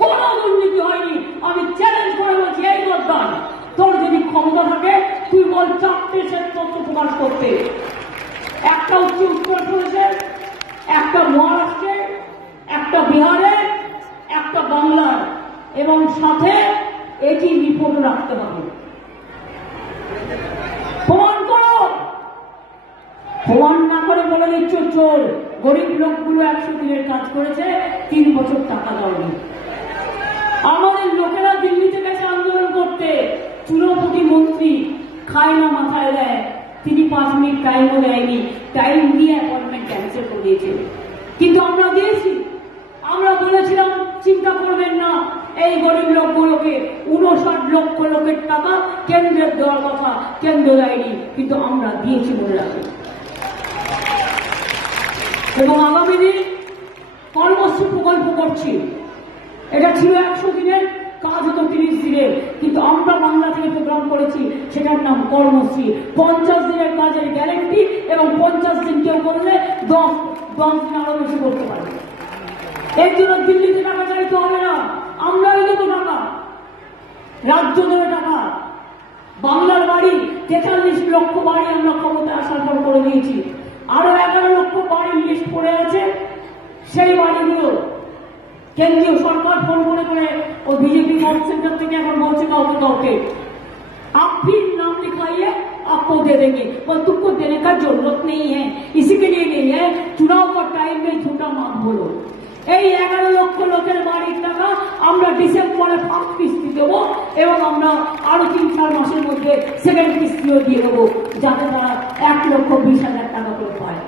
কোনো দুর্নীতি হয়নি। আমি চ্যালেঞ্জ করে বলছি, এই গদ্দার, তোর যদি ক্ষমতা থাকে তুই বল 4টে সেট তথ্য প্রকাশ করতে। একটা হচ্ছে উত্তরপ্রদেশের, একটা মহারাষ্ট্রের, একটা বিহারের, একটা বাংলার, এবং সাথে এটি রিপোর্ট রাখতে হবে। প্রমাণ করো। প্রমাণ না করে বলে দিচ্ছ চোর। গরিব লোকগুলো 100 দিনের কাজ করেছে, 3 বছর টাকা দেয়নি। আমাদের লোকেরা দিল্লিতে গেছে আন্দোলন করতে, চুনোপুটি মন্ত্রী খায় না মাথায় দেয়, তিনি 5 মিনিট টাইমও দেয়নি, টাইম দিয়ে অ্যাপয়েন্টমেন্ট ক্যান্সেল করে দিয়েছে। কিন্তু আমরা দিয়েছি, আমরা বলেছিলাম চিন্তা করবেন না, এই গরিব লোকগুলোকে 59 লক্ষ লোকের টাকা কেন্দ্রের দেওয়ার কথা, কেন্দ্র দেয়নি, কিন্তু আমরা দিয়েছি বলে রাখি। এবং আগামী দিন কর্মশ্রী প্রকল্প করছি। এটা ছিল 100 দিনের কাজ, হতো 30 দিনের, কিন্তু আমরা বাংলা থেকে প্রোগ্রাম করেছি, সেটার নাম কর্মশ্রী। 50 দিনের কাজের গ্যারেন্টি, এবং 50 দিন কেউ করলে 10 দিন আরো বেশি করতে পারে। এর জন্য দিল্লিতে টাকা চাইতে হবে না, আমরাই দেবো টাকা, রাজ্য দেবে টাকা। বাংলার বাড়ি 43 লক্ষ বাড়ি আমরা ক্ষমতা আসার পর করে দিয়েছি। আরো 11 লক্ষ বাড়ির লিস্ট পড়ে আছে। সেই বাড়িগুলো কেন্দ্রীয় সরকার ফোন করে ও बीजेपी कॉल सेंटर থেকে এখন বলছে কাউকে आप भी नाम लिखाइए, आपको दे देंगे, पर तुमको देने का जरूरत नहीं है, इसी के लिए नहीं है चुनाव का टाइम में झूठा मान बोलो। এই 11 লক্ষ লোকের বাড়ির টাকা আমরা ডিসেম্বরে ফার্স্ট কিস্তি দেবো, এবং আমরা আরো 3-4 মাসের মধ্যে সেকেন্ড কিস্তিও দিয়ে দেবো, যাতে তারা 1,20,000 টাকা করে পায়।